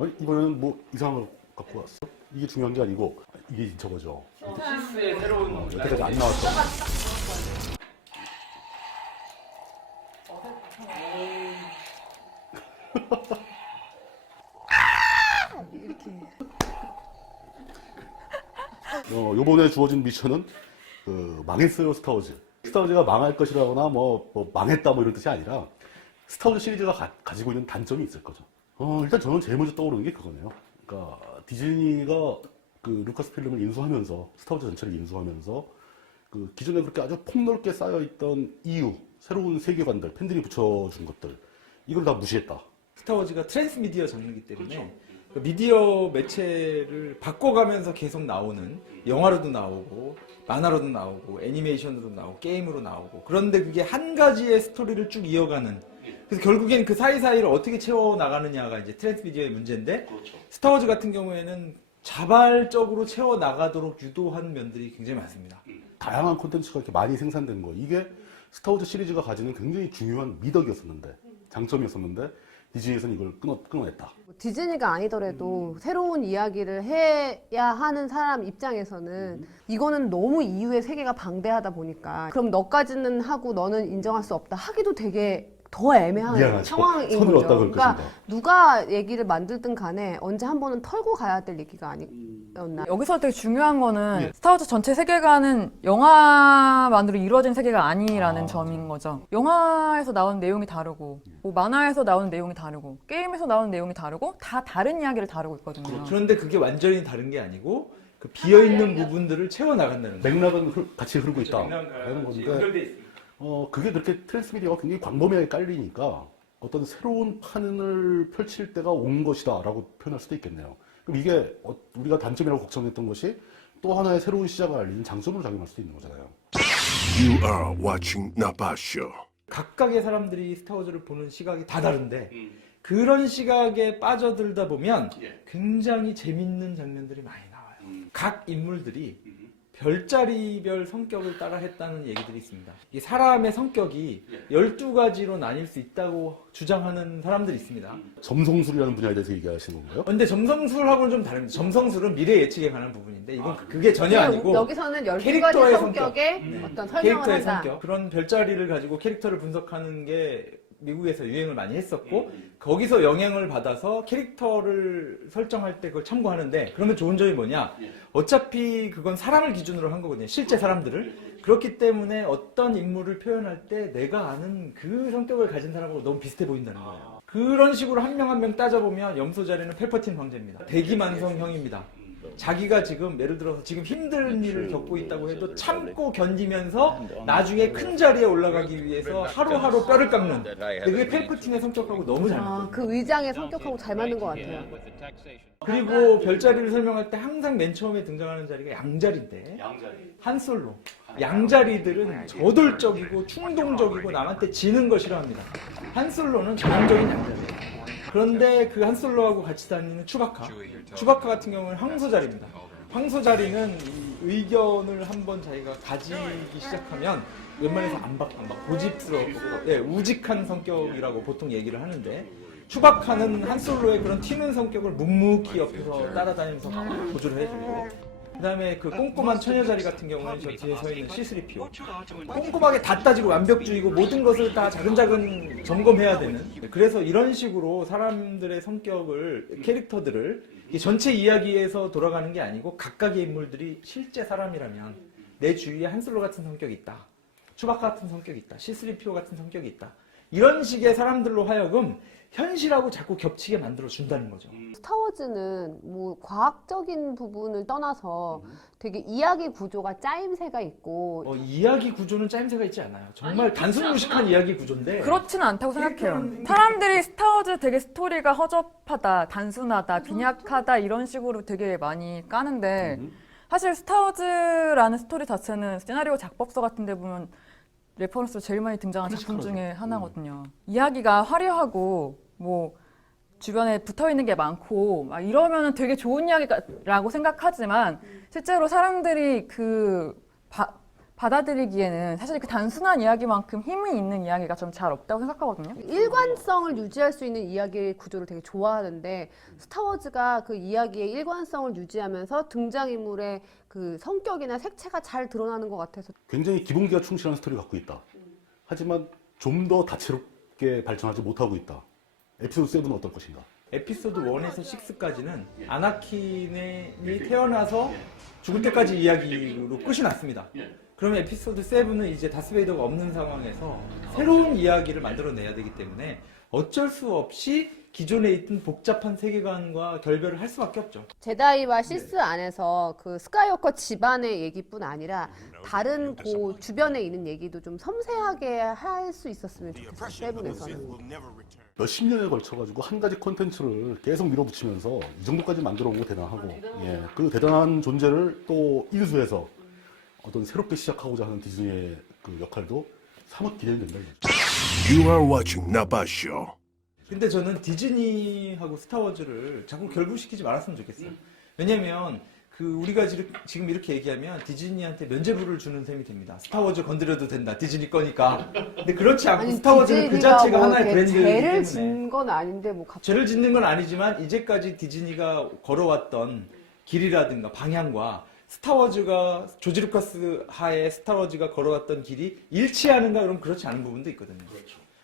아니, 이번에는 뭐 이상한 거 갖고 왔어? 이게 중요한 게 아니고 이게 저거죠. 시스의 새로운 여태까지 안 나왔어. 요번에 주어진 미션은 망했어요 스타워즈. 스타워즈가 망할 것이라거나 뭐 망했다 뭐 이런 뜻이 아니라 스타워즈 시리즈가 가지고 있는 단점이 있을 거죠. 일단 저는 제일 먼저 떠오르는 게 그거네요. 그러니까 디즈니가 그 루카스 필름을 인수하면서 스타워즈 전체를 인수하면서 그 기존에 그렇게 아주 폭넓게 쌓여있던 이유, 새로운 세계관들, 팬들이 붙여준 것들 이걸 다 무시했다. 스타워즈가 트랜스미디어 장르이기 때문에 그 미디어 매체를 바꿔가면서 계속 나오는 영화로도 나오고 만화로도 나오고 애니메이션으로 나오고 게임으로 나오고 그런데 그게 한 가지의 스토리를 쭉 이어가는 그래서 결국엔 그 사이사이를 어떻게 채워나가느냐가 이제 트랜스미디어의 문제인데 스타워즈 같은 경우에는 자발적으로 채워나가도록 유도한 면들이 굉장히 많습니다. 다양한 콘텐츠가 이렇게 많이 생산되는 거 이게 스타워즈 시리즈가 가지는 굉장히 중요한 미덕이었었는데 장점이었었는데 디즈니에서는 이걸 끊어냈다. 디즈니가 아니더라도 새로운 이야기를 해야 하는 사람 입장에서는 이거는 너무 이유의 세계가 방대하다 보니까 그럼 너까지는 하고 너는 인정할 수 없다 하기도 되게 더 애매한 미안하죠. 상황인 선을 거죠. 얻다 그럴 그러니까 것인가. 누가 얘기를 만들든 간에 언제 한 번은 털고 가야 될 얘기가 아니었나. 여기서 되게 중요한 거는 예. 스타워즈 전체 세계관은 영화만으로 이루어진 세계가 아니라는 점인 거죠. 영화에서 나오는 내용이 다르고 뭐 만화에서 나오는 내용이 다르고 게임에서 나오는 내용이 다르고 다 다른 이야기를 다루고 있거든요. 그런데 그게 완전히 다른 게 아니고 그 비어있는 부분들을 채워나간다는 거예요. 맥락은 같이 흐르고 있다. 라는 건데 그게 그렇게 트랜스미디어가 굉장히 광범위하게 깔리니까 어떤 새로운 판을 펼칠 때가 온 것이다 라고 표현할 수도 있겠네요. 그럼 이게 우리가 단점이라고 걱정했던 것이 또 하나의 새로운 시작을 알리는 장점으로 작용할 수도 있는 거잖아요. You are watching Napa Show. 각각의 사람들이 스타워즈를 보는 시각이 다 다른데 그런 시각에 빠져들다 보면 굉장히 재밌는 장면들이 많이 나와요. 각 인물들이 별자리별 성격을 따라 했다는 얘기들이 있습니다. 이 사람의 성격이 12가지로 나뉠 수 있다고 주장하는 사람들이 있습니다. 점성술이라는 분야에 대해서 얘기하시는 건가요? 근데 점성술하고는 좀 다릅니다. 점성술은 미래 예측에 관한 부분인데 이건 그게 전혀 아니고 여기서는 12가지 캐릭터의 성격의 어떤 설명을 캐릭터의 한다. 성격 그런 별자리를 가지고 캐릭터를 분석하는 게 미국에서 유행을 많이 했었고 거기서 영향을 받아서 캐릭터를 설정할 때 그걸 참고하는데 그러면 좋은 점이 뭐냐 어차피 그건 사람을 기준으로 한 거거든요. 실제 사람들을. 그렇기 때문에 어떤 인물을 표현할 때 내가 아는 그 성격을 가진 사람하고 너무 비슷해 보인다는 거예요. 그런 식으로 한 명 한 명 따져보면 염소 자리는 펠퍼틴 황제입니다. 대기만성형입니다. 자기가 지금 예를 들어서 지금 힘든 일을 겪고 있다고 해도 참고 견디면서 나중에 큰 자리에 올라가기 위해서 하루하루 뼈를 깎는 그게 펠퍼틴의 성격하고 너무 잘 맞아요. 그 의장의 성격하고 잘 맞는 것 같아요. 그리고 별자리를 설명할 때 항상 맨 처음에 등장하는 자리가 양자리인데 한솔로 양자리들은 저돌적이고 충동적이고 남한테 지는 걸 싫어합니다. 한솔로는 전형적인 양자리예요. 그런데 그 한솔로하고 같이 다니는 추바카 같은 경우는 황소자리입니다. 황소자리는 이 의견을 한번 자기가 가지기 시작하면 웬만해서 안 바꿔 고집스럽고 우직한 성격이라고 보통 얘기를 하는데 추바카는 한솔로의 그런 튀는 성격을 묵묵히 옆에서 따라다니면서 보조를 해주고 그 다음에 그 꼼꼼한 처녀자리 같은 경우는 저 뒤에 서 있는 C3PO 꼼꼼하게 다 따지고 완벽주의고 모든 것을 다 자근자근 점검해야 되는 그래서 이런 식으로 사람들의 성격을 캐릭터들을 전체 이야기에서 돌아가는 게 아니고 각각의 인물들이 실제 사람이라면 내 주위에 한솔로 같은 성격이 있다 추바카 같은 성격이 있다 C3PO 같은 성격이 있다 이런 식의 사람들로 하여금 현실하고 자꾸 겹치게 만들어 준다는 거죠. 스타워즈는 뭐 과학적인 부분을 떠나서 되게 이야기 구조가 짜임새가 있고 이야기 구조는 짜임새가 있지 않아요. 정말 단순 무식한 이야기 구조인데 그렇지는 않다고 생각해요. 사람들이 스타워즈 되게 스토리가 허접하다, 단순하다, 빈약하다 이런 식으로 되게 많이 까는데 사실 스타워즈라는 스토리 자체는 시나리오 작법서 같은 데 보면 레퍼런스로 제일 많이 등장하는 작품 중에 하나거든요. 이야기가 화려하고 뭐 주변에 붙어있는 게 많고 막 이러면 되게 좋은 이야기라고 생각하지만 실제로 사람들이 그 받아들이기에는 사실 그 단순한 이야기만큼 힘이 있는 이야기가 좀 잘 없다고 생각하거든요. 일관성을 유지할 수 있는 이야기 구조를 되게 좋아하는데 스타워즈가 그 이야기의 일관성을 유지하면서 등장인물의 그 성격이나 색채가 잘 드러나는 것 같아서 굉장히 기본기가 충실한 스토리를 갖고 있다. 하지만 좀 더 다채롭게 발전하지 못하고 있다. 에피소드 7은 어떨 것인가? 에피소드 1에서 6까지는 아나킨이 태어나서 죽을 때까지 이야기로 끝이 났습니다. 그러면 에피소드 7은 이제 다스베이더가 없는 상황에서 새로운 이야기를 만들어내야 되기 때문에 어쩔 수 없이 기존에 있던 복잡한 세계관과 결별을 할 수밖에 없죠. 제다이와 시스 안에서 그 스카이워커 집안의 얘기뿐 아니라 다른 그 주변에 있는 얘기도 좀 섬세하게 할 수 있었으면 좋겠어요. 세븐에서는. 몇십 년에 걸쳐가지고 한 가지 콘텐츠를 계속 밀어붙이면서 이 정도까지 만들어 온 거 대단하고, 예, 그 대단한 존재를 또 인수해서 어떤 새롭게 시작하고자 하는 디즈니의 그 역할도 사뭇 기대된다. You are watching Nabasho. 근데 저는 디즈니하고 스타워즈를 자꾸 결부시키지 말았으면 좋겠어요. 왜냐면 우리가 지금 이렇게 얘기하면 디즈니한테 면죄부를 주는 셈이 됩니다. 스타워즈 건드려도 된다. 디즈니 거니까. 근데 그렇지 않고 스타워즈는 그 자체가 뭐 하나의 이렇게 브랜드이기 때문에. 죄를 짓는 건 아닌데 뭐 갑자기 죄를 짓는 건 아니지만 이제까지 디즈니가 걸어왔던 길이라든가 방향과 스타워즈가 조지 루카스 하에 스타워즈가 걸어왔던 길이 일치하는가 그럼 그렇지 않은 부분도 있거든요.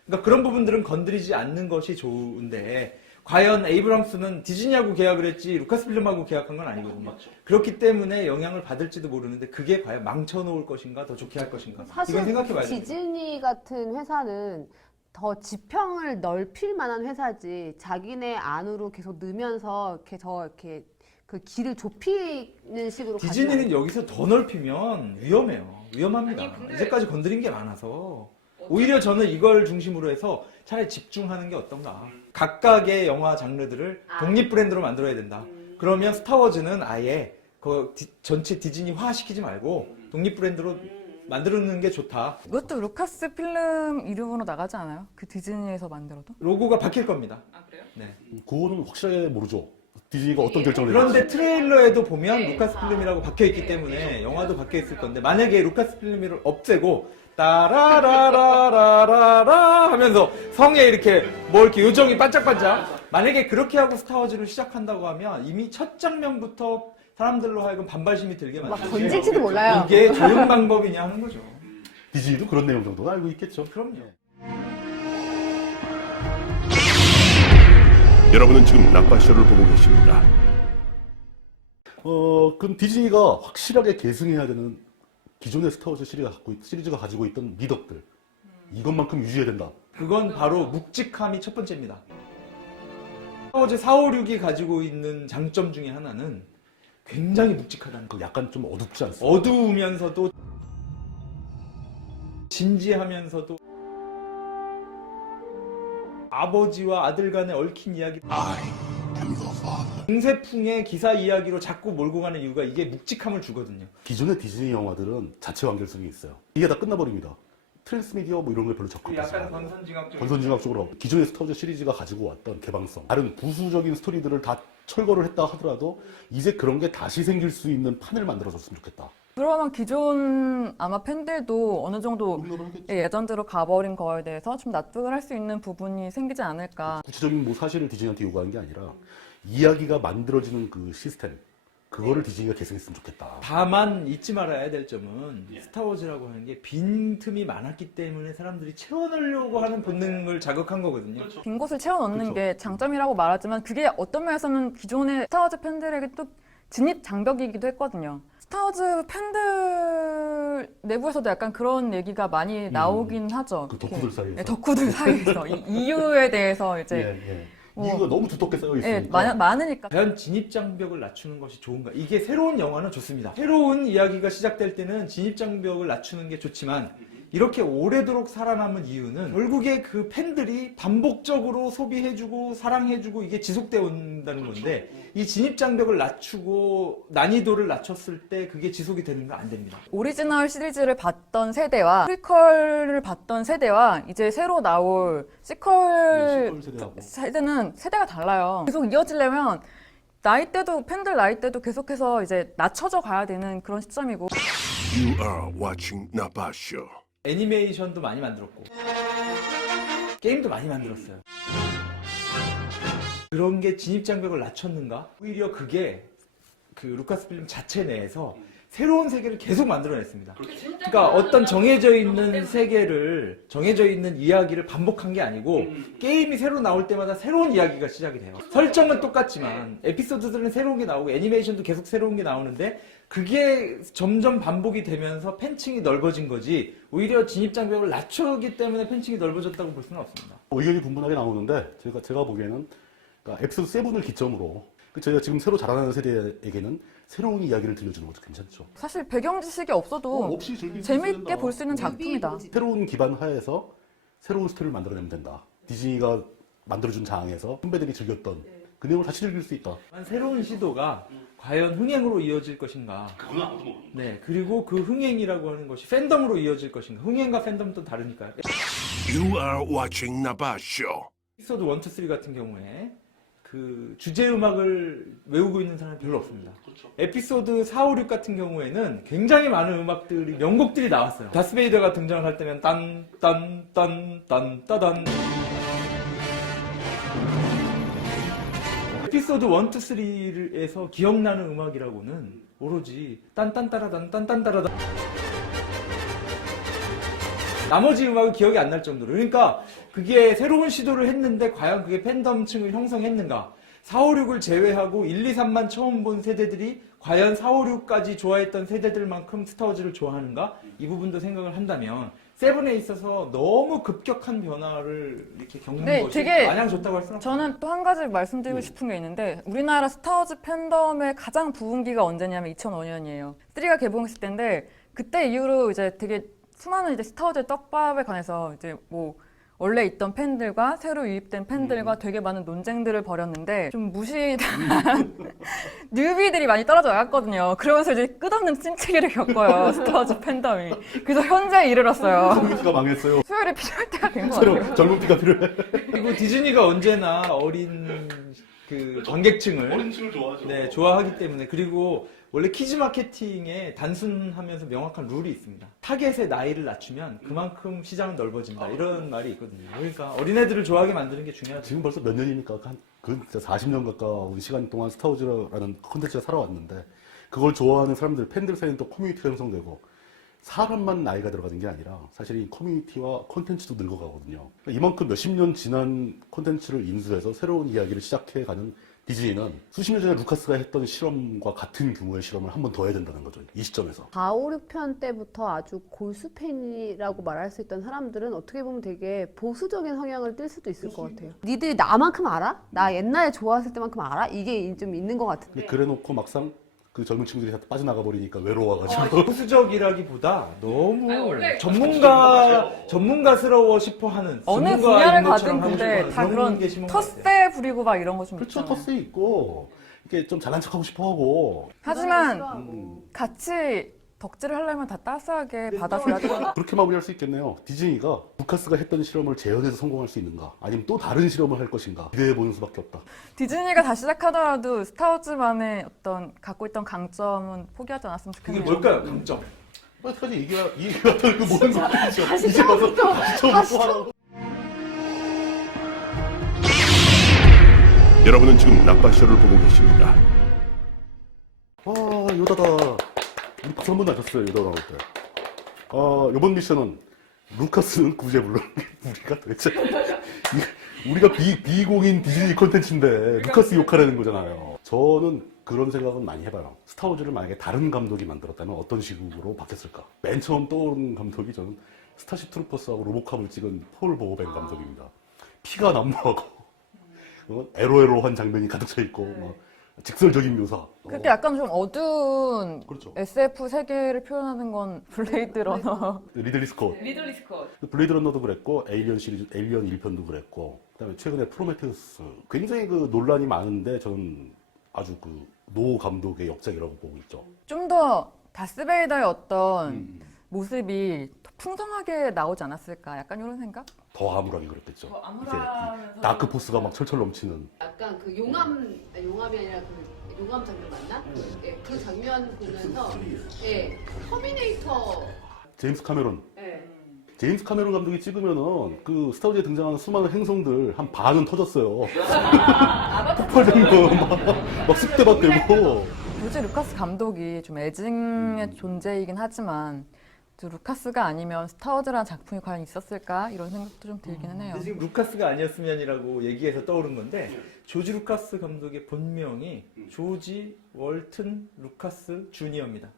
그러니까 그런 부분들은 건드리지 않는 것이 좋은데 과연 에이브람스는 디즈니하고 계약을 했지 루카스필름하고 계약한 건 아니거든요. 그렇기 때문에 영향을 받을지도 모르는데 그게 과연 망쳐놓을 것인가 더 좋게 할 것인가 사실 이건 생각해봐야 돼요. 디즈니 같은 회사는 더 지평을 넓힐 만한 회사지 자기네 안으로 계속 넣으면서 이렇게 그 길을 좁히는 식으로 디즈니는 여기서 더 넓히면 위험합니다. 이제까지 건드린 게 많아서 오히려 저는 이걸 중심으로 해서 차라리 집중하는 게 어떤가. 각각의 영화 장르들을 독립 브랜드로 만들어야 된다. 그러면 스타워즈는 아예 전체 디즈니화 시키지 말고 독립 브랜드로 만들어놓는 게 좋다. 이것도 루카스 필름 이름으로 나가지 않아요? 그 디즈니에서 만들어도? 로고가 바뀔 겁니다. 아 그래요? 네. 그거는 확실하게 모르죠. 디즈니가 어떤 결정을 그런데 내릴지. 트레일러에도 보면 루카스 필름이라고 박혀있기 때문에 영화도 박혀있을 건데 만약에 루카스 필름을 없애고 따라라라라라라 하면서 성에 이렇게 뭐 이렇게 요정이 반짝반짝 만약에 그렇게 하고 스타워즈를 시작한다고 하면 이미 첫 장면부터 사람들로 하여금 반발심이 들게 막 만들죠. 던질지도 몰라요. 이게 좋은 방법이냐 하는 거죠. 디즈니도 그런 내용 정도는 알고 있겠죠. 그럼요. 여러분은 지금 나빠쇼를 보고 계십니다. 그럼 디즈니가 확실하게 계승해야 되는 기존의 스타워즈 시리즈가 가지고 있던 미덕들 이것만큼 유지해야 된다. 그건 바로 묵직함이 첫 번째입니다. 스타워즈 4, 5, 6이 가지고 있는 장점 중에 하나는 굉장히 묵직하다는 거. 그 약간 좀 어둡지 않습니까? 어두우면서도 진지하면서도 아버지와 아들 간의 얽힌 이야기 공세풍의 기사 이야기로 자꾸 몰고 가는 이유가 이게 묵직함을 주거든요. 기존의 디즈니 영화들은 자체 완결성이 있어요. 이게 다 끝나버립니다. 트랜스미디어 뭐 이런 걸 별로 적합하지 약간 않아요. 건선징악적 건선징악적으로 기존의 스타워즈 시리즈가 가지고 왔던 개방성, 다른 부수적인 스토리들을 다 철거를 했다 하더라도 이제 그런 게 다시 생길 수 있는 판을 만들어줬으면 좋겠다. 그러면 기존 아마 팬들도 어느 정도 공론을 하겠죠. 예전대로 가버린 거에 대해서 좀 납득을 할 수 있는 부분이 생기지 않을까. 구체적인 뭐 사실을 디즈니한테 요구하는 게 아니라 이야기가 만들어지는 그 시스템 그거를 디즈니가 개선했으면 좋겠다. 다만 잊지 말아야 될 점은 스타워즈라고 하는 게 빈틈이 많았기 때문에 사람들이 채워넣으려고 하는 본능을 자극한 거거든요. 빈 곳을 채워넣는 그렇죠. 게 장점이라고 말하지만 그게 어떤 면에서는 기존의 스타워즈 팬들에게 또 진입 장벽이기도 했거든요. 스타워즈 팬들 내부에서도 약간 그런 얘기가 많이 나오긴 하죠. 그 덕후들 사이에서. 네, 덕후들 사이에서 이 이유에 대해서 이제 예. 이유가 너무 두텁게 쌓여 예, 있으니까. 많으니까. 과연 진입장벽을 낮추는 것이 좋은가? 이게 새로운 영화는 좋습니다. 새로운 이야기가 시작될 때는 진입장벽을 낮추는 게 좋지만 이렇게 오래도록 살아남은 이유는 결국에 그 팬들이 반복적으로 소비해주고 사랑해주고 이게 지속되어 온다는 건데 이 진입장벽을 낮추고 난이도를 낮췄을 때 그게 지속이 되는 건 안 됩니다. 오리지널 시리즈를 봤던 세대와 프리퀄을 봤던 세대와 이제 새로 나올 시퀄 세대하고. 세대는 세대가 달라요. 계속 이어지려면 나이대도 팬들 나이대도 계속해서 이제 낮춰져 가야 되는 그런 시점이고 You are watching Napa Show. 애니메이션도 많이 만들었고 게임도 많이 만들었어요. 그런 게 진입장벽을 낮췄는가? 오히려 그게 그 루카스 필름 자체 내에서 새로운 세계를 계속 만들어냈습니다. 그러니까 어떤 정해져 있는 세계를, 정해져 있는 이야기를 반복한 게 아니고 게임이 새로 나올 때마다 새로운 이야기가 시작이 돼요. 설정은 똑같지만 에피소드들은 새로운 게 나오고 애니메이션도 계속 새로운 게 나오는데 그게 점점 반복이 되면서 팬층이 넓어진 거지 오히려 진입장벽을 낮추기 때문에 팬층이 넓어졌다고 볼 수는 없습니다. 의견이 분분하게 나오는데 제가 보기에는 그러니까 에피소드 7을 기점으로 저희가 지금 새로 자라나는 세대에게는 새로운 이야기를 들려주는 것도 괜찮죠. 사실 배경 지식이 없어도 없이 즐길 수 재밌게 있는다. 볼 수 있는 작품이다. 새로운 기반 하에서 새로운 스토리를 만들어내면 된다. 디즈니가 만들어준 장에서 선배들이 즐겼던 그 내용을 다시 즐길 수 있다. 새로운 시도가 과연 흥행으로 이어질 것인가? 그건 아무도 모르는 네, 그리고 그 흥행이라고 하는 것이 팬덤으로 이어질 것인가? 흥행과 팬덤도 다르니까요. You are watching Napa Show. 에피소드 1, 2, 3 같은 경우에 그 주제 음악을 외우고 있는 사람이 별로 없습니다. 에피소드 4, 5, 6 같은 경우에는 굉장히 많은 음악들이, 명곡들이 나왔어요. 다스베이더가 등장을 할 때면 딴딴딴딴딴따단. 에피소드 1, 2, 3에서 기억나는 음악이라고는 오로지 딴딴따라단 딴딴따라단. 나머지 음악은 기억이 안 날 정도로. 그러니까 그게 새로운 시도를 했는데 과연 그게 팬덤층을 형성했는가? 4, 5, 6을 제외하고 1, 2, 3만 처음 본 세대들이 과연 4, 5, 6까지 좋아했던 세대들만큼 스타워즈를 좋아하는가? 이 부분도 생각을 한다면 세븐에 있어서 너무 급격한 변화를 이렇게 겪는 네, 것이 되게 마냥 좋다고 할 수는 없어요. 저는 또 한 가지 말씀드리고 싶은 게 있는데 우리나라 스타워즈 팬덤의 가장 부흥기가 언제냐면 2005년이에요. 3가 개봉했을 때인데 그때 이후로 이제 되게 수많은 이제 스타워즈 떡밥에 관해서 이제 뭐 원래 있던 팬들과 새로 유입된 팬들과 되게 많은 논쟁들을 벌였는데 좀 무시한 뉴비들이 많이 떨어져 나갔거든요. 그러면서 이제 끝없는 찐치기를 겪어요. 스타워즈 팬덤이. 그래서 현재에 이르렀어요. 커뮤니티가 망했어요. 수혈이 필요할 때가 된 것 같아요. 새로 젊은 피가 필요해. 그리고 디즈니가 언제나 어린 그 관객층을 층을 좋아하죠. 네, 좋아하기 때문에. 그리고 원래 키즈 마케팅에 단순하면서 명확한 룰이 있습니다. 타겟의 나이를 낮추면 그만큼 시장은 넓어진다. 이런 말이 있거든요. 그러니까 어린애들을 좋아하게 만드는 게 중요하죠. 지금 벌써 몇 년입니까? 그 진짜 40년 가까운 시간 동안 스타워즈라는 콘텐츠가 살아왔는데 그걸 좋아하는 사람들, 팬들 사이에는 또 커뮤니티가 형성되고 사람만 나이가 들어가는 게 아니라 사실 이 커뮤니티와 콘텐츠도 늙어가거든요. 그러니까 이만큼 몇십 년 지난 콘텐츠를 인수해서 새로운 이야기를 시작해가는 디즈니는 수십 년 전에 루카스가 했던 실험과 같은 규모의 실험을 한 번 더 해야 된다는 거죠. 이 시점에서. 4, 5, 6편 때부터 아주 골수 팬이라고 말할 수 있던 사람들은 어떻게 보면 되게 보수적인 성향을 띌 수도 있을 것 같아요. 니들 나만큼 알아? 나 옛날에 좋아했을 때만큼 알아? 이게 좀 있는 것 같은데. 근데 그래놓고 막상 그 젊은 친구들이 다 빠져나가 버리니까 외로워가지고. 보수적이라기보다 너무 전문가스러워 싶어하는 어느 전문가인 분야를 것처럼 가든 하고 근데 싶어하는 다 그런 게 심한 것 같아요. 텃세 부리고 막 이런 거 좀 그렇죠. 있잖아요. 터스 있고 이렇게 좀 잘난 척하고 싶어하고 하지만 같이 덕질을 하려면 다 따스하게 받아줘야 돼요. 그렇게 마무리할 수 있겠네요. 디즈니가 루카스가 했던 실험을 재현해서 성공할 수 있는가 아니면 또 다른 실험을 할 것인가 기대해보는 수밖에 없다. 디즈니가 다시 시작하더라도 스타워즈만의 어떤 갖고 있던 강점은 포기하지 않았으면 그게 좋겠네요. 뭘까요? 강점. 어떡하지 이게 그 모든 것들이죠. 이제 와서 다시 처음부터 하라고. 여러분은 지금 나빠쇼를 보고 계십니다. 요다다. 우리 박수 한 번도 안 쳤어요, 요다 나올 때. 요번 미션은 루카스는 구제불능. 우리가 도대체. 우리가 비공인 디즈니 콘텐츠인데 루카스 욕하라는 거잖아요. 저는 그런 생각은 많이 해봐요. 스타워즈를 만약에 다른 감독이 만들었다면 어떤 식으로 바뀌었을까? 맨 처음 떠오른 감독이 저는 스타쉽 트루퍼스하고 로보캅을 찍은 폴 버호벤 감독입니다. 피가 난무하고 에로에로한 장면이 가득 차 있고 직설적인 묘사. 그렇게 약간 좀 어두운 그렇죠. SF 세계를 표현하는 건 블레이드 러너. 리들리 스콧. 리들리 스콧. 블레이드 런너도 그랬고 에일리언 시리즈 에일리언 1편도 그랬고 그다음에 최근에 프로메테우스 굉장히 그 논란이 많은데 저는 아주 그 노 감독의 역작이라고 보고 있죠. 좀 더 다스베이더의 어떤 모습이 더 풍성하게 나오지 않았을까? 약간 이런 생각? 더 암울하게 그랬겠죠. 더 이렇게 암울하면서 다크 포스가 막 철철 넘치는. 약간 그 용암이 아니라 그 요감 장면 맞나? 예, 그 장면 보면서 예, 터미네이터 제임스 카메론. 예. 제임스 카메론 감독이 찍으면은 그 스타워즈에 등장하는 수많은 행성들 한 반은 터졌어요. 폭발되고 막 습대밭 되고. 굳이 루카스 감독이 좀 애증의 존재이긴 하지만 또 루카스가 아니면 스타워즈라는 작품이 과연 있었을까 이런 생각도 좀 들기는 해요. 근데 지금 루카스가 아니었으면이라고 얘기해서 떠오른 건데 조지 루카스 감독의 본명이 조지 월튼 루카스 주니어입니다.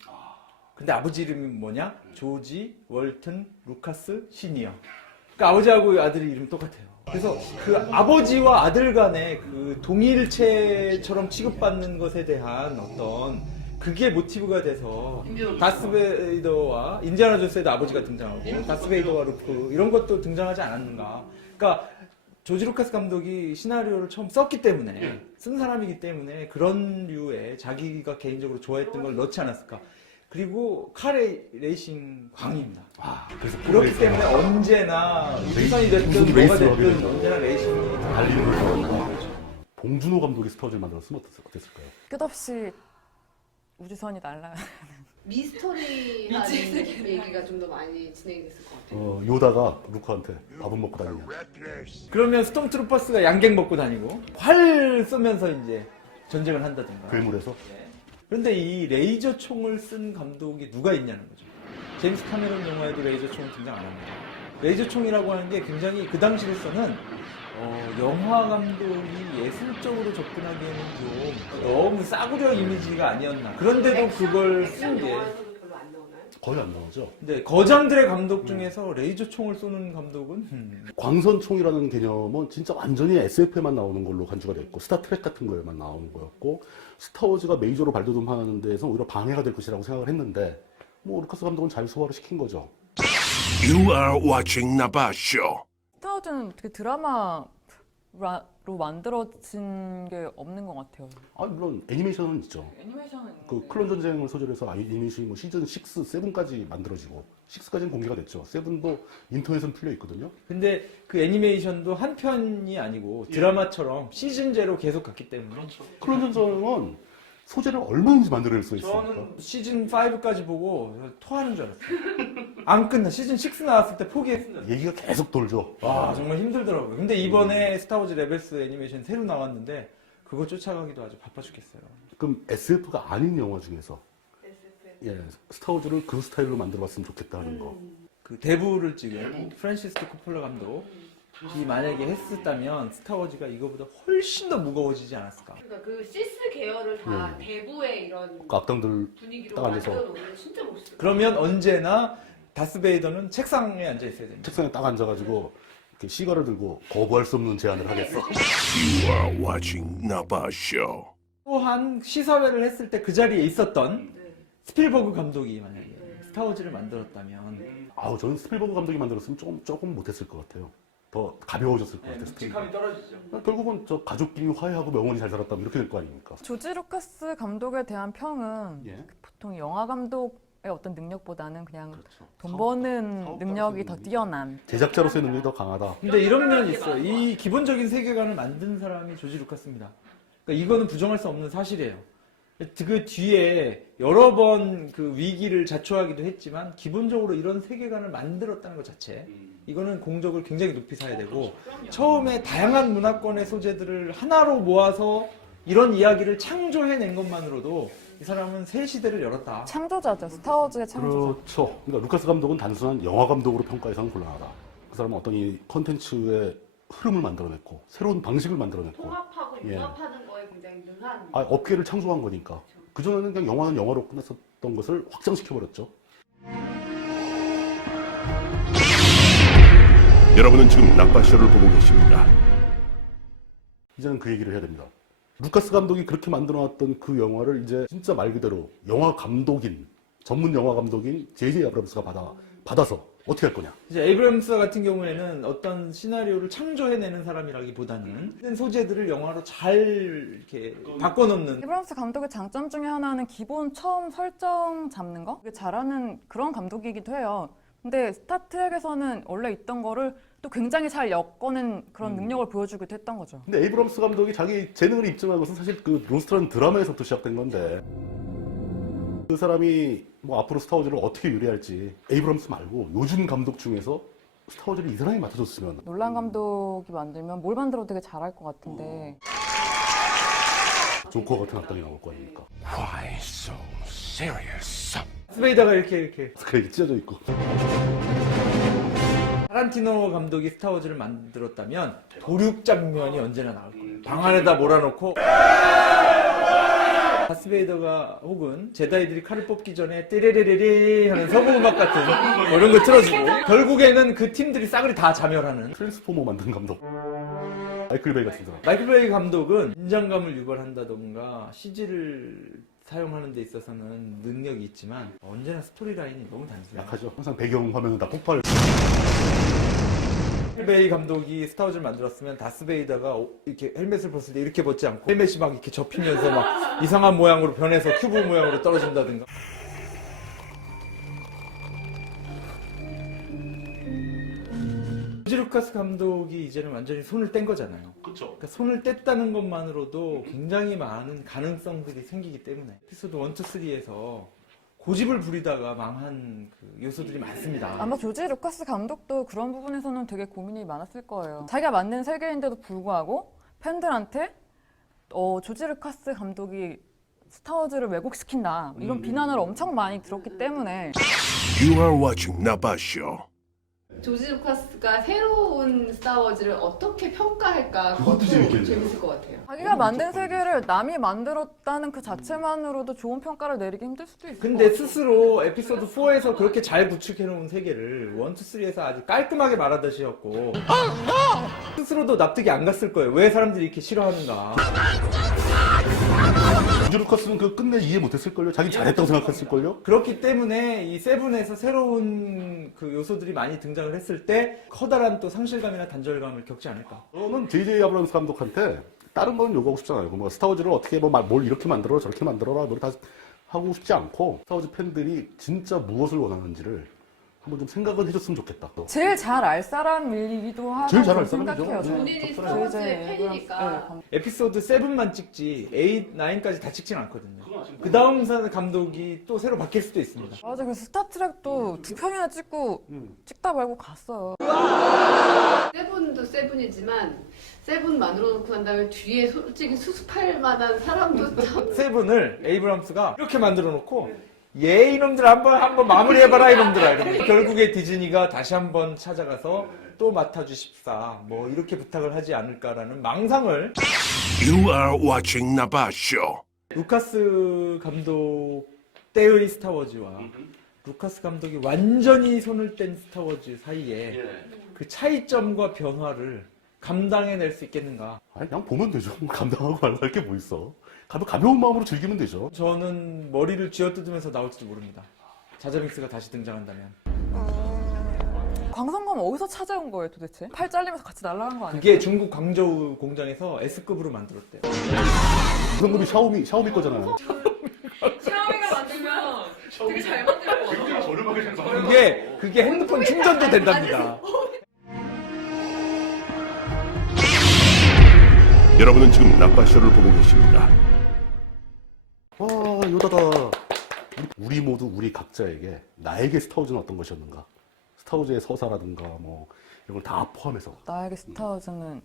근데 아버지 이름이 뭐냐? 조지 월튼 루카스 시니어. 그러니까 아버지하고 아들이 이름이 똑같아요. 그래서 그 아버지와 아들 간의 그 동일체처럼 취급받는 것에 대한 어떤 그게 모티브가 돼서 다스베이더와 인디아나 존스에도 아버지가 등장하고 다스베이더와 루프 이런 것도 등장하지 않았는가. 그러니까 조지 루카스 감독이 시나리오를 처음 썼기 때문에 쓴 사람이기 때문에 그런 류의 자기가 개인적으로 좋아했던 걸 넣지 않았을까. 그리고 카레 레이싱 광입니다. 그래서 그렇기 때문에 언제나 우주선이 됐든 무슨 뭐가 레이스를 하게 됐든 되죠. 언제나 레이싱이 달리는 거죠. 봉준호 감독이 스타워즈를 만들었으면 어땠을까요? 끝없이 우주선이 날아요. 미스터리한 얘기가 좀 더 많이 진행이 됐을 것 같아요. 요다가 루카한테 밥은 먹고 다니냐. 그러면 스톰트루퍼스가 양갱 먹고 다니고 활 쏘면서 이제 전쟁을 한다든가. 괴물에서. 그런데 이 레이저 총을 쓴 감독이 누가 있냐는 거죠. 제임스 카메론 영화에도 레이저 총은 등장 안 합니다. 레이저 총이라고 하는 게 굉장히 그 당시로서는 영화 감독이 예술적으로 접근하기에는 좀 너무 싸구려 이미지가 아니었나. 그런데도 그걸 쓴 게. 영화에서도 별로 안 나오나요? 거의 안 나오죠. 근데 거장들의 감독 중에서 레이저 총을 쏘는 감독은 광선총이라는 개념은 진짜 완전히 SF에만 나오는 걸로 간주가 됐고 스타트랙 같은 거에만 나오는 거였고 스타워즈가 메이저로 발돋움하는 데에서 오히려 방해가 될 것이라고 생각을 했는데 뭐 루카스 감독은 잘 소화를 시킨 거죠. You are watching Nabasho. 스타워즈는 어떻게 드라마로 만들어진 게 없는 것 같아요. 물론 애니메이션은 있죠. 애니메이션은 그 클론 전쟁을 소재로 해서 애니메이션이 뭐 시즌 6, 7까지 만들어지고 6까지는 공개가 됐죠. 7도 인터넷은 풀려 있거든요. 근데 그 애니메이션도 한 편이 아니고 드라마처럼 시즌제로 계속 갔기 때문에 클론 전쟁은 소재를 얼마든지 만들어낼 수 있으니까. 저는 시즌 5까지 보고 토하는 줄 알았어요. 안 끝나. 시즌 6 나왔을 때 포기했습니다. 얘기가 계속 돌죠. 정말 힘들더라고요. 근데 이번에 스타워즈 레벨스 애니메이션 새로 나왔는데 그거 쫓아가기도 아주 바빠 죽겠어요. 그럼 SF가 아닌 영화 중에서 스타워즈를 그 스타일로 만들어봤으면 좋겠다는 거. 그 대부를 찍은 프랜시스 코폴라 감독이 만약에 했었다면 스타워즈가 이거보다 훨씬 더 무거워지지 않았을까. 그러니까 그 시스 계열을 다 대부의 이런 그 악당들 분위기로 딱 앉아서. 만들어 놓으면 진짜 멋있을 것 그러면 언제나 다스베이더는 책상에 앉아 있어야 됩니다. 책상에 딱 앉아가지고 이렇게 시가를 들고 거부할 수 없는 제안을 하겠어. You are watching Nabasho. 또한 시사회를 했을 때 그 자리에 있었던 스필버그 감독이 만약에 스타워즈를 만들었다면 저는 스필버그 감독이 만들었으면 조금 못했을 것 같아요. 더 가벼워졌을 것 같아요. 스필버그. 떨어지죠. 결국은 저 가족끼리 화해하고 명언이 잘 살았다면 이렇게 될 거 아닙니까? 조지 루카스 감독에 대한 평은 예. 보통 영화 감독의 어떤 능력보다는 그냥 그렇죠. 돈 버는 사업 능력이 더 능력이. 뛰어난. 제작자로서의 능력이 더 강하다. 근데 이런 면이 있어요. 이 기본적인 세계관을 만든 사람이 조지 루카스입니다. 그러니까 이거는 부정할 수 없는 사실이에요. 그 뒤에 여러 번 그 위기를 자초하기도 했지만 기본적으로 이런 세계관을 만들었다는 것 자체 이거는 공적을 굉장히 높이 사야 되고 처음에 다양한 문화권의 소재들을 하나로 모아서 이런 이야기를 창조해낸 것만으로도 이 사람은 새 시대를 열었다. 창조자죠. 스타워즈의 창조자. 그렇죠. 그러니까 루카스 감독은 단순한 영화 감독으로 평가해서는 곤란하다. 그 사람은 어떤 이 컨텐츠의 흐름을 만들어냈고 새로운 방식을 만들어냈고 통합하고 예. 융합하는 거에 굉장히 능한 업계를 창조한 거니까. 그전에는 그냥 영화는 영화로 끝났었던 것을 확장시켜버렸죠. 여러분은 지금 나빠쇼를 보고 계십니다. 이제는 그 얘기를 해야 됩니다. 루카스 감독이 그렇게 만들어놨던 그 영화를 이제 진짜 말 그대로 영화 감독인, 전문 영화 감독인 J.J. 아브람스가 받아서 어떻게 할 거냐. 이제 에이브럼스 같은 경우에는 어떤 시나리오를 창조해내는 사람이라기보다는 소재들을 영화로 잘 이렇게 바꿔놓는 에브람스 감독의 장점 중에 하나는 기본 처음 설정 잡는 거? 되게 잘하는 그런 감독이기도 해요. 근데 스타트랙에서는 원래 있던 거를 또 굉장히 잘 엮어낸 그런 능력을 보여주기도 했던 거죠. 근데 에이브럼스 감독이 자기 재능을 입증한 것은 사실 그 로스트라는 드라마에서부터 시작된 건데 그 사람이 뭐 앞으로 스타워즈를 어떻게 요리할지 에이브럼스 말고 요즘 감독 중에서 스타워즈를 이 사람이 맡아줬으면 놀란 감독이 만들면 뭘 만들어도 되게 잘할 것 같은데 조커 같은 악당이 나올 거 아닙니까? Why so serious? 스베이더가 이렇게 스크레이트 찢어져 있고 타란티노 감독이 스타워즈를 만들었다면 도륙 장면이 언제나 나올 거예요. 방 안에다 몰아놓고 다스베이더가 혹은 제다이들이 칼을 뽑기 전에 띠레레레레 하는 서부 음악 같은 뭐 이런 거 틀어주고 결국에는 그 팀들이 싸그리 다 자멸하는. 트랜스포머 만든 감독 마이클 베이 같은 사람. 마이클 베이 감독은 긴장감을 유발한다던가 CG를 사용하는 데 있어서는 능력이 있지만 언제나 스토리라인이 너무 단순해요. 약하죠. 항상 배경 화면은 다 폭발. 마이클 베이 감독이 스타워즈를 만들었으면 다스베이더가 이렇게 헬멧을 벗을 때 이렇게 벗지 않고 헬멧이 막 이렇게 접히면서 막 이상한 모양으로 변해서 큐브 모양으로 떨어진다든가. 조지 루카스 감독이 이제는 완전히 손을 뗀 거잖아요. 그렇죠. 그러니까 손을 뗐다는 것만으로도 굉장히 많은 가능성들이 생기기 때문에 에피소드 1, 2, 3에서 고집을 부리다가 망한 그 요소들이 많습니다. 아마 조지 루카스 감독도 그런 부분에서는 되게 고민이 많았을 거예요. 자기가 만든 세계인데도 불구하고 팬들한테 조지 루카스 감독이 스타워즈를 왜곡시킨다 이런 비난을 엄청 많이 들었기 때문에 You are watching Napa Show. 조지 루카스가 새로운 스타워즈를 어떻게 평가할까 그것도 재밌겠네요. 재밌을 것 같아요. 자기가 만든 세계를 남이 만들었다는 그 자체만으로도 좋은 평가를 내리기 힘들 수도 있어요. 근데 스스로 에피소드 4에서 그렇게 잘 구축해놓은 세계를 1, 2, 3에서 아주 깔끔하게 말하듯이 했고 스스로도 납득이 안 갔을 거예요. 왜 사람들이 이렇게 싫어하는가. 조지 루카스는 그 끝내 이해 못했을걸요? 자기 잘했다고 생각했을걸요? 그렇기 때문에 이 세븐에서 새로운 그 요소들이 많이 등장을 했을 때 커다란 또 상실감이나 단절감을 겪지 않을까. 저는 J.J. 아브람스 감독한테 다른 건 요구하고 싶지 않아요. 뭐 스타워즈를 어떻게 뭘 이렇게 만들어라 저렇게 만들어라 뭘 다 하고 싶지 않고 스타워즈 팬들이 진짜 무엇을 원하는지를 한번 좀 생각을 해줬으면 좋겠다. 제일 잘 알 사람이기도 하다고 제일 잘알 생각해요. 사람이죠. 저는. 본인이 적절하게. 스타워즈의 팬이니까. 에피소드 7만 찍지 8, 9까지 다 찍진 않거든요. 그 다음 감독이 또 새로 바뀔 수도 있습니다. 맞아, 그 스타트랙도 2편이나 찍고 찍다 말고 갔어요. 세븐도 세븐이지만 세븐 만들어 놓고 난 다음에 뒤에 솔직히 수습할 만한 사람도 참 세븐을 에이브람스가 이렇게 만들어 놓고 예 이놈들 한번 마무리해봐라 이놈들아 이러면서 결국에 디즈니가 다시 한번 찾아가서 또 맡아주십사 뭐 이렇게 부탁을 하지 않을까라는 망상을. You are watching Napa Show. 루카스 감독 때의 스타워즈와 루카스 감독이 완전히 손을 뗀 스타워즈 사이에 그 차이점과 변화를 감당해낼 수 있겠는가. 아니, 그냥 보면 되죠. 감당하고 말고 할 게 뭐 있어. 가벼운 마음으로 즐기면 되죠. 저는 머리를 쥐어뜯으면서 나올지도 모릅니다. 자자믹스가 다시 등장한다면. 광선검 어디서 찾아온 거예요 도대체? 팔 잘리면서 같이 날아간 거 아니에요? 그게 중국 광저우 공장에서 S급으로 만들었대요. 그 상급이 샤오미 거잖아요. 샤오미가 만들면 되게 잘 만들 거 그게 핸드폰 충전도 된답니다. 여러분은 지금 나빠 쇼를 보고 계십니다. 와, 요다다. 우리 모두 우리 각자에게 나에게 스타워즈는 어떤 것이었는가? 스타워즈의 서사라든가 뭐 이런 걸 다 포함해서 나에게 스타워즈는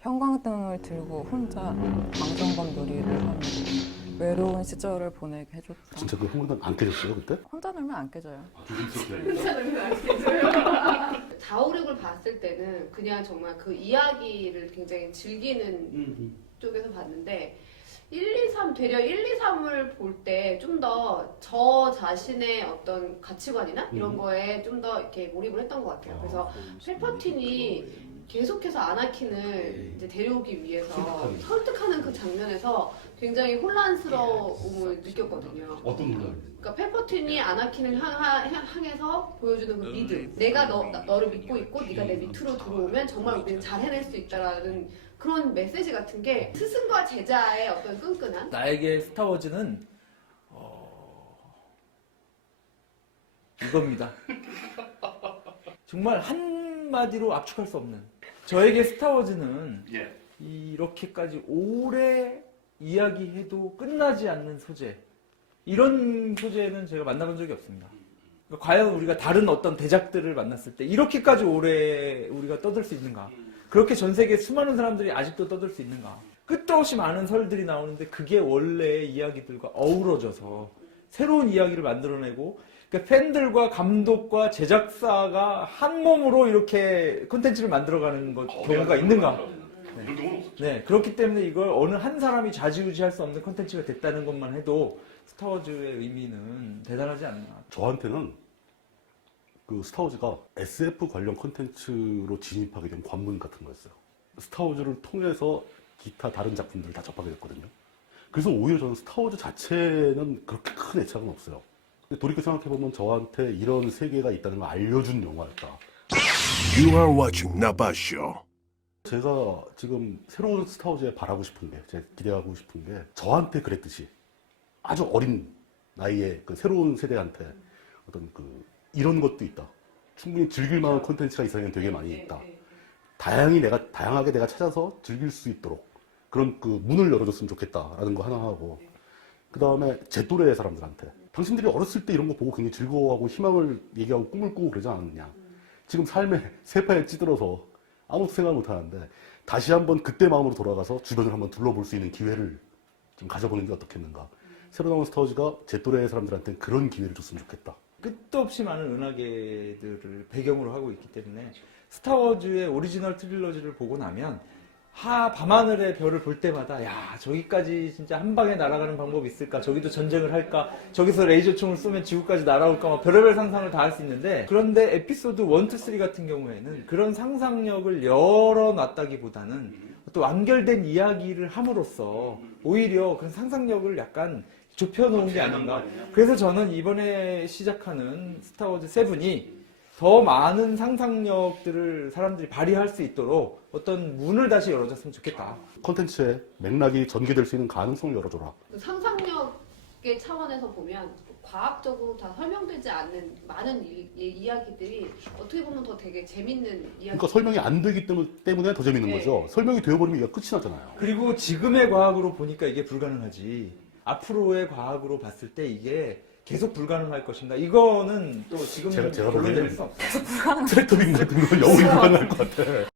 형광등을 들고 혼자 광선검 놀이를 하는 외로운 시절을 보내게 해줬다. 진짜 그 형광등 안 깨졌어요 그때? 혼자 놀면 안 깨져요. 다오륙을 봤을 때는 그냥 정말 그 이야기를 굉장히 즐기는 쪽에서 봤는데 1, 2, 3 되려 1, 2, 3을 볼 때 좀 더 저 자신의 어떤 가치관이나 이런 거에 좀 더 이렇게 몰입을 했던 것 같아요. 그래서 펠퍼틴이 계속해서 아나킨을 이제 데려오기 위해서 설득하는 그 장면에서 굉장히 혼란스러움을 느꼈거든요. 어떤 논란? 그러니까 펠퍼틴이 아나킨을 향해서 보여주는 그 믿음. 내가 너를 믿고 있고 네가 내 밑으로 들어오면 정말 우리는 잘 해낼 수 있다라는 그런 메시지 같은 게 스승과 제자의 어떤 끈끈한 나에게 스타워즈는 이겁니다. 정말 한 한마디로 압축할 수 없는. 저에게 스타워즈는 예. 이렇게까지 오래 이야기해도 끝나지 않는 소재. 이런 소재는 제가 만나본 적이 없습니다. 그러니까 과연 우리가 다른 어떤 대작들을 만났을 때 이렇게까지 오래 우리가 떠들 수 있는가? 그렇게 전 세계 수많은 사람들이 아직도 떠들 수 있는가? 끝도 없이 많은 설들이 나오는데 그게 원래의 이야기들과 어우러져서 새로운 이야기를 만들어내고 그러니까 팬들과 감독과 제작사가 한 몸으로 이렇게 콘텐츠를 만들어가는 경우가 있는가? 네, 그렇기 때문에 이걸 어느 한 사람이 좌지우지할 수 없는 콘텐츠가 됐다는 것만 해도 스타워즈의 의미는 대단하지 않나. 저한테는 그 스타워즈가 SF 관련 콘텐츠로 진입하게 된 관문 같은 거였어요. 스타워즈를 통해서 기타 다른 작품들을 다 접하게 됐거든요. 그래서 오히려 저는 스타워즈 자체는 그렇게 큰 애착은 없어요. 근데 돌이켜 생각해보면 저한테 이런 세계가 있다는 걸 알려준 영화였다. You are watching Nabasho. 제가 지금 새로운 스타워즈에 바라고 싶은 게, 제가 기대하고 싶은 게 저한테 그랬듯이 아주 어린 나이에 그 새로운 세대한테 어떤 그 이런 것도 있다. 충분히 즐길 만한 콘텐츠가 이 세상에 되게 많이 있다. 다양하게 내가 찾아서 즐길 수 있도록 그런 그 문을 열어줬으면 좋겠다라는 거 하나 하고, 그 다음에 제 또래의 사람들한테 당신들이 어렸을 때 이런 거 보고 굉장히 즐거워하고 희망을 얘기하고 꿈을 꾸고 그러지 않았냐. 지금 삶의 세파에 찌들어서 아무것도 생각 못 하는데 다시 한번 그때 마음으로 돌아가서 주변을 한번 둘러볼 수 있는 기회를 좀 가져보는 게 어떻겠는가. 새로 나온 스타워즈가 제 또래의 사람들한테 그런 기회를 줬으면 좋겠다. 끝도 없이 많은 은하계들을 배경으로 하고 있기 때문에 스타워즈의 오리지널 트릴러지를 보고 나면 밤하늘의 별을 볼 때마다 야 저기까지 진짜 한 방에 날아가는 방법이 있을까, 저기도 전쟁을 할까, 저기서 레이저총을 쏘면 지구까지 날아올까, 막 별의별 상상을 다 할 수 있는데, 그런데 에피소드 1, 2, 3 같은 경우에는 그런 상상력을 열어놨다기보다는 또 완결된 이야기를 함으로써 오히려 그런 상상력을 약간 좁혀놓은 게 아닌가. 그래서 저는 이번에 시작하는 스타워즈 7이 더 많은 상상력들을 사람들이 발휘할 수 있도록 어떤 문을 다시 열어줬으면 좋겠다. 콘텐츠의 맥락이 전개될 수 있는 가능성을 열어줘라. 상상력의 차원에서 보면 과학적으로 다 설명되지 않는 많은 이야기들이 어떻게 보면 더 되게 재밌는 이야기. 그러니까 설명이 안 되기 때문에 더 재밌는 네. 거죠. 설명이 되어버리면 이게 끝이 나잖아요. 그리고 지금의 과학으로 보니까 이게 불가능하지. 앞으로의 과학으로 봤을 때 이게 계속 불가능할 것인가? 이거는 또 지금 제가 결론 보기에는 내릴 수 없어요. 트랙터 빙 같은 건 영원히 불가능할 것 같아.